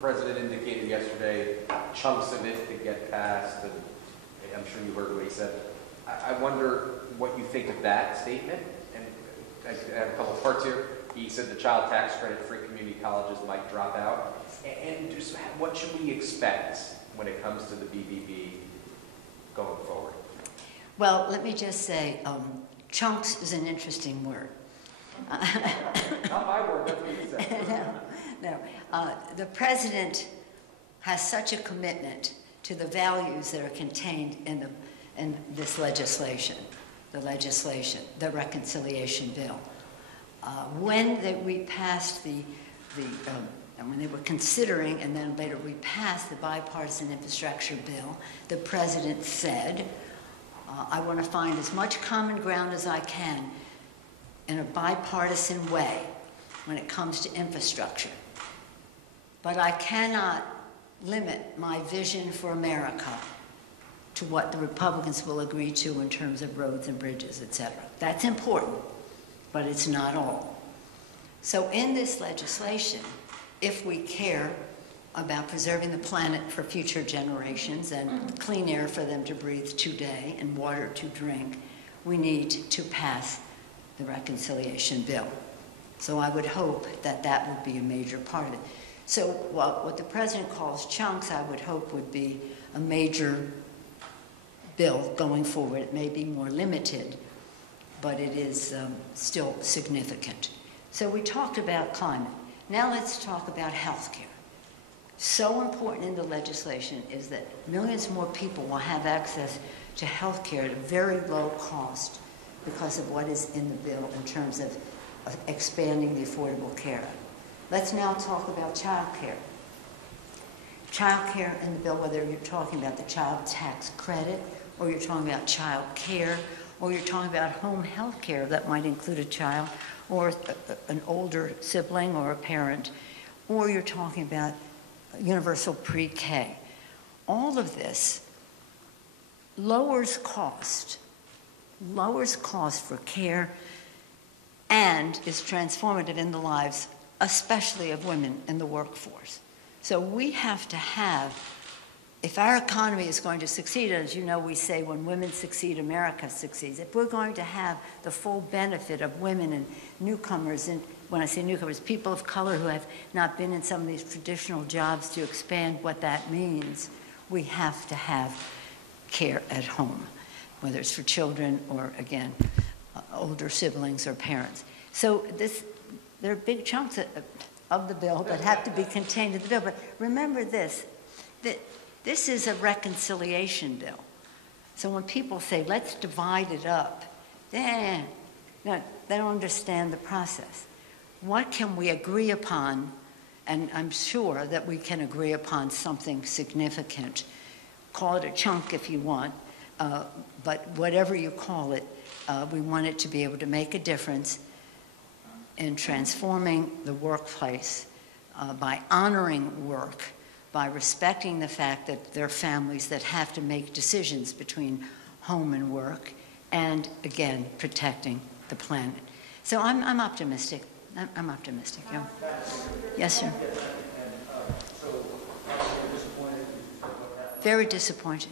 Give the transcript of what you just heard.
The President indicated yesterday chunks of it could get passed, and I'm sure you heard what he said. I wonder what you think of that statement, and I have a couple of parts here. He said the child tax credit for community colleges might drop out, and just what should we expect when it comes to the BBB going forward? Well, let me just say, chunks is an interesting word. Not my word, that's what you said. No. The President has such a commitment to the values that are contained in this legislation, the reconciliation bill. When we passed when they were considering, and then later we passed the bipartisan infrastructure bill, the President said, I want to find as much common ground as I can in a bipartisan way when it comes to infrastructure. But I cannot limit my vision for America to what the Republicans will agree to in terms of roads and bridges, etc. That's important, but it's not all. So in this legislation, if we care about preserving the planet for future generations and clean air for them to breathe today and water to drink, we need to pass the reconciliation bill. So I would hope that that would be a major part of it. So what the President calls chunks, I would hope would be a major bill going forward. It may be more limited, but it is still significant. So we talked about climate. Now let's talk about health care. So important in the legislation is that millions more people will have access to health care at a very low cost because of what is in the bill in terms of expanding the Affordable Care Act. Let's now talk about child care. Child care in the bill, whether you're talking about the child tax credit, or you're talking about child care, or you're talking about home health care that might include a child, or an older sibling or a parent, or you're talking about universal pre-K. All of this lowers cost for care and is transformative in the lives, especially of women in the workforce. So we have to have, if our economy is going to succeed, as you know, we say when women succeed, America succeeds. If we're going to have the full benefit of women and newcomers, and when I say newcomers, people of color who have not been in some of these traditional jobs, to expand what that means, we have to have care at home, whether it's for children or, again, older siblings or parents. So there are big chunks of the bill that have to be contained in the bill. But remember this, that this is a reconciliation bill. So when people say, let's divide it up, they don't understand the process. What can we agree upon? And I'm sure that we can agree upon something significant. Call it a chunk if you want, but whatever you call it, we want it to be able to make a difference in transforming the workplace by honoring work, by respecting the fact that there are families that have to make decisions between home and work, and again, protecting the planet. So I'm optimistic. I'm optimistic. Yeah. Yes, sir. Very disappointed.